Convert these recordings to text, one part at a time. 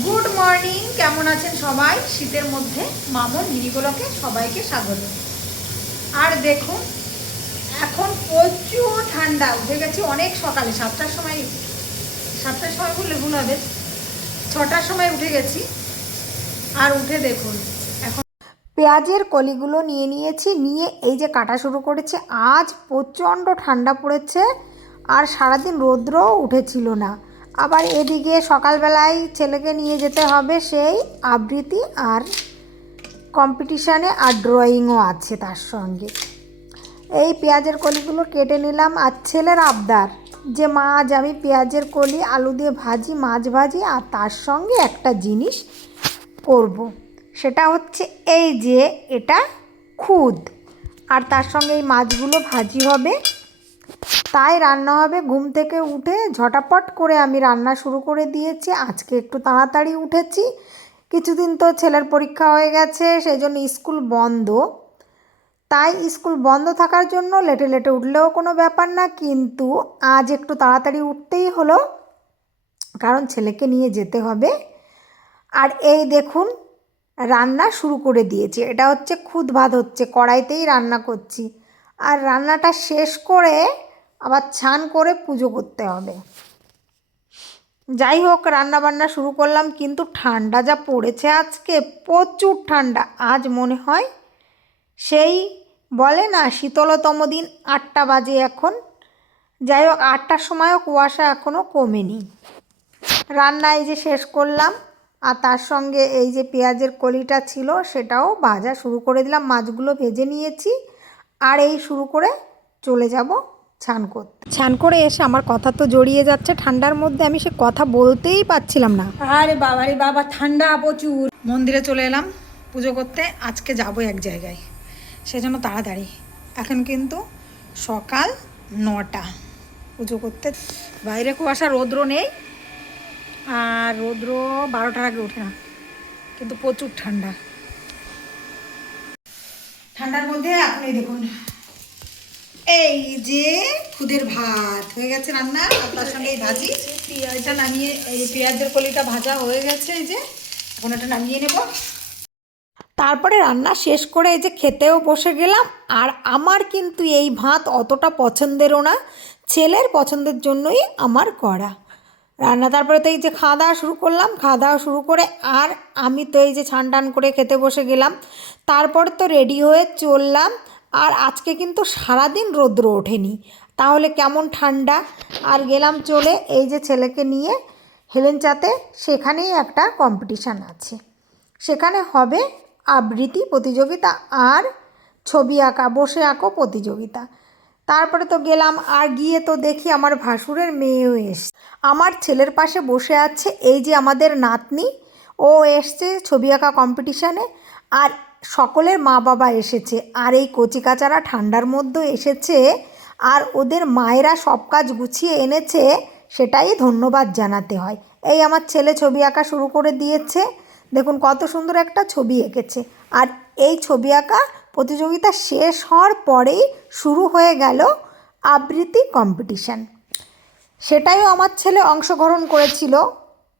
Good morning, কেমন আছেন সবাই? শীতের মধ্যে মামন মিনিগুলোকে সবাইকে স্বাগত। আর দেখুন এখন প্রচুর ঠান্ডা, উঠে গেছি অনেক সকালে, 7টার সময় বললে ভুল হবে, 6টার সময় উঠে গেছি। আর উঠে দেখুন এখন পেঁয়াজের কলিগুলো নিয়ে নিয়েছি, নিয়ে এই যে কাটা শুরু করেছি। আজ প্রচণ্ড ঠান্ডা পড়েছে আর সারাদিন রৌদ্রও উঠেছিল না। আবার এদিকে সকালবেলায় ছেলেকে নিয়ে যেতে হবে সেই আবৃত্তি আর কম্পিটিশানে, আর ড্রয়িংও আছে তার সঙ্গে। এই পেঁয়াজের কলিগুলো কেটে নিলাম। আর ছেলের আবদার যে মা আজ আমি পেঁয়াজের কলি আলু দিয়ে ভাজি, মাছ ভাজি, আর তার সঙ্গে একটা জিনিস করব, সেটা হচ্ছে এই যে এটা খুদ, আর তার সঙ্গে এই মাছগুলো ভাজি হবে, তাই রান্না হবে। ঘুম থেকে উঠে ঝটাপট করে আমি রান্না শুরু করে দিয়েছি। আজকে একটু তাড়াতাড়ি উঠেছি, কিছুদিন তো ছেলের পরীক্ষা হয়ে গেছে, সেই জন্য স্কুল বন্ধ। তাই স্কুল বন্ধ থাকার জন্য লেটে লেটে উঠলেও কোনো ব্যাপার না, কিন্তু আজ একটু তাড়াতাড়ি উঠতেই হলো, কারণ ছেলেকে নিয়ে যেতে হবে। আর এই দেখুন রান্না শুরু করে দিয়েছি। এটা হচ্ছে খুদ ভাত হচ্ছে, কড়াইতেই রান্না করছি। আর রান্নাটা শেষ করে আবার ছান করে পুজো করতে হবে। যাই হোক, রান্না বান্না শুরু করলাম। কিন্তু ঠান্ডা যা পড়েছে আজকে, প্রচুর ঠান্ডা। আজ মনে হয় সেই বলে না শীতলতম দিন। 8টা বাজে এখন। যাই হোক, 8টার সময়ও কুয়াশা এখনও কমেনি। রান্না এই যে শেষ করলাম, আর তার সঙ্গে এই যে পেঁয়াজের কলিটা ছিল সেটাও ভাজা শুরু করে দিলাম। মাছগুলো ভেজে নিয়েছি, আর এই শুরু করে চলে যাব ছান করতে। ছান করে এসে আমার কথা তো জড়িয়ে যাচ্ছে ঠান্ডার মধ্যে, আমি সে কথা বলতেই পারছিলাম না। আরে বাবা রে বাবা, ঠান্ডা প্রচুর। মন্দিরে চলে এলাম পুজো করতে। আজকে যাব এক জায়গায়, সেজন্য তাড়াতাড়ি। এখন কিন্তু সকাল 9টা। পুজো করতে বাইরে কুয়াশা, রৌদ্র নেই, আর রৌদ্র 12টার আগে ওঠে না, কিন্তু প্রচুর ঠান্ডা। ঠান্ডার মধ্যে আপনি দেখুন এই যে খুদের ভাত হয়ে গেছে রান্না, আর তার সঙ্গে এই ভাজি। পেঁয়াজটা নামিয়ে, এই পেঁয়াজের কলিটা ভাজা হয়ে গেছে, এই যে এখন এটা নামিয়ে নেব। তারপরে রান্না শেষ করে এই যে খেতেও বসে গেলাম। আর আমার কিন্তু এই ভাত অতটা পছন্দেরও না, ছেলের পছন্দের জন্যই আমার করা রান্না। তারপরে তো এই যে খাওয়া দাওয়া শুরু করলাম। খাওয়া দাওয়া শুরু করে আর আমি তো এই যে ছান টান করে খেতে বসে গেলাম। তারপর তো রেডি হয়ে চললাম। আর আজকে কিন্তু সারাদিন রৌদ্র ওঠেনি, তাহলে কেমন ঠান্ডা। আর গেলাম চলে এই যে ছেলেকে নিয়ে হেলেঞ্চাতে। সেখানেই একটা কম্পিটিশান আছে, সেখানে হবে আবৃত্তি প্রতিযোগিতা আর ছবি আঁকা, বসে আঁকো প্রতিযোগিতা। তারপরে তো গেলাম, আর গিয়ে তো দেখি আমার ভাসুরের মেয়েও এসছে। আমার ছেলের পাশে বসে আছে এই যে আমাদের নাতনি, ও এসছে ছবি আঁকা কম্পিটিশানে। আর সকলের মা বাবা এসেছে, আর এই কচিকাচারা ঠান্ডার মধ্যে এসেছে, আর ওদের মায়েরা সব কাজ গুছিয়ে এনেছে, সেটাই ধন্যবাদ জানাতে হয়। এই আমার ছেলে ছবি আঁকা শুরু করে দিয়েছে, দেখুন কত সুন্দর একটা ছবি এঁকেছে। আর এই ছবি আঁকা প্রতিযোগিতা শেষ হওয়ার পরেই শুরু হয়ে গেল আবৃত্তি কম্পিটিশান। সেটাইও আমার ছেলে অংশগ্রহণ করেছিল,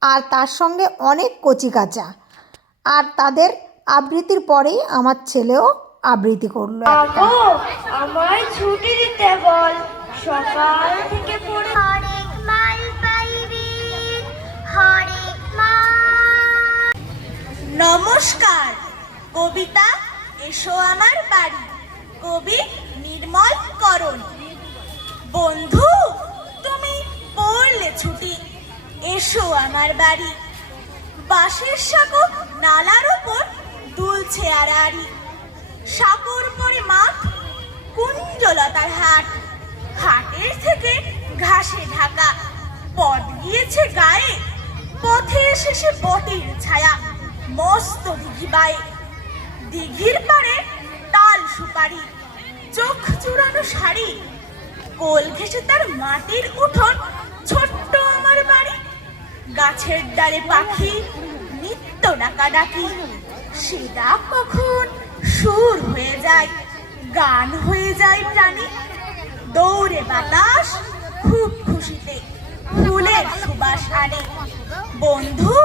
আর তার সঙ্গে অনেক কচিকাচা। আর তাদের আবৃত্তির পরেই আমার ছেলেও আবৃত্তি করলো। আমায় ছুটি দিতে বল, সকাল থেকে পড়ে হরেক মাল পাইবি, হরেক মাল। নমস্কার, কবিতা এসো আমার বাড়ি, কবি নির্মল করণ। বন্ধু তুমি পড়লে ছুটি, এসো আমার বাড়ি। বাঁশের সাঁকো নালার ওপর দুলছে আড়াআড়ি, সাঁকোর পরে মাঠ, কুঞ্জলতার হাট, হাটের থেকে ঘাসে ঢাকা, পথ গিয়েছে গায়ে, পথের শেষে বটের ছায়া, মস্ত দিঘি বায়ে। দিঘির পাড়ে তাল সুপারি, চোখ চুরানো শাড়ি, কোল ঘেঁষে তার মাটির উঠোন, ছোট্ট আমার বাড়ি। গাছের ডালে পাখি নিত্য ডাকাডাকি, সে ডাক কখন সুর হয়ে যায়, গান হয়ে যায় প্রাণী। দৌড়ে বাতাস খুব খুশিতে ফুলের সুবাস আনে। বন্ধু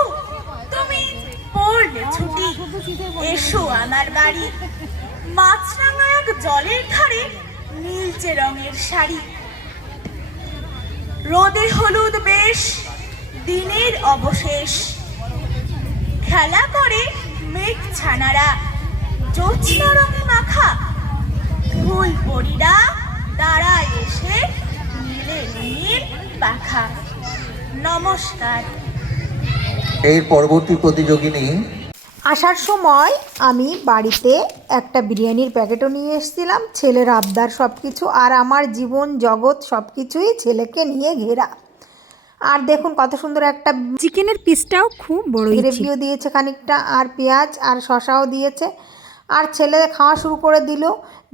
এসো আমার বাড়ি, মাছরাঙা এক জলের ধারে নীলচে রঙের শাড়ি। রোদে হলুদ বেশ, দিনের অবশেষ, খেলা করে মেঘ ছানারা, জ্যোৎস্না রঙে মাখা ফুল পরীরা দাঁড়ায় এসে নীলে নীল পাখা। নমস্কার। এর পরবর্তী প্রতিযোগিনী আসার সময় আমি বাড়িতে একটা বিরিয়ানির প্যাকেটও নিয়ে এসেছিলাম, ছেলের আবদার সব কিছু, আর আমার জীবন জগৎ সব কিছুই ছেলেকে নিয়ে ঘেরা। আর দেখুন কত সুন্দর একটা চিকেনের পিসটাও খুব বড়ই ছিল। গ্রেভিও দিয়েছে খানিকটা, আর পেঁয়াজ আর শসাও দিয়েছে। আর ছেলে খাওয়া শুরু করে দিল।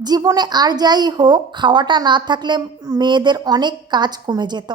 জীবনে আর যাই হোক, খাওয়াটা না থাকলে মেয়েদের অনেক কাজ কমে যেত।